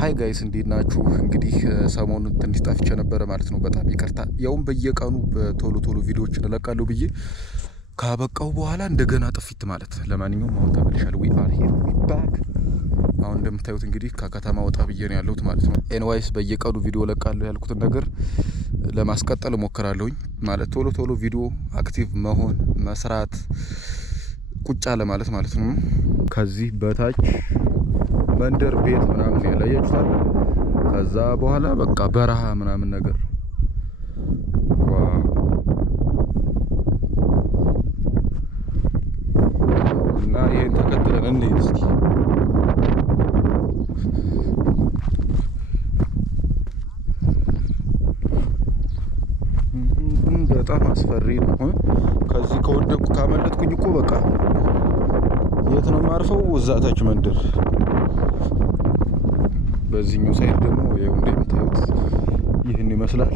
ሃይ ጋይስ እንዴት ናችሁ? እንግዲህ ሰሞኑን ትንሽ ጠፍቼ ነበረ ማለት ነው። በጣም ይቅርታ። ያውም በየቀኑ በቶሎ ቶሎ ቪዲዮዎችን እለቃለሁ ብዬ ካበቃው በኋላ እንደገና ጥፊት ማለት። ለማንኛውም አሁን ተመልሻለሁ። ዊ አር ሂር ዊ ባክ። አሁን እንደምታዩት እንግዲህ ከከተማ ወጣ ብዬ ነው ያለሁት ማለት ነው። ኤንዋይስ በየቀኑ ቪዲዮ እለቃለሁ ያልኩትን ነገር ለማስቀጠል እሞክራለሁኝ ማለት ቶሎ ቶሎ ቪዲዮ አክቲቭ መሆን መስራት ቁጭ አለ ማለት ነው። ከዚህ በታች መንደር ቤት ምናምን ያላያችሁታል። ከዛ በኋላ በቃ በረሃ ምናምን ነገር እና ይሄን ተከትለን እንሂድ እስቲ። በጣም አስፈሪ ነው። ከዚህ ከወደኩ ካመለጥኩኝ እኮ በቃ የት ነው የማርፈው? እዛታች መንደር። በዚህኛው ሳይድ ደግሞ ይኸው እንደምታዩት ይህን ይመስላል።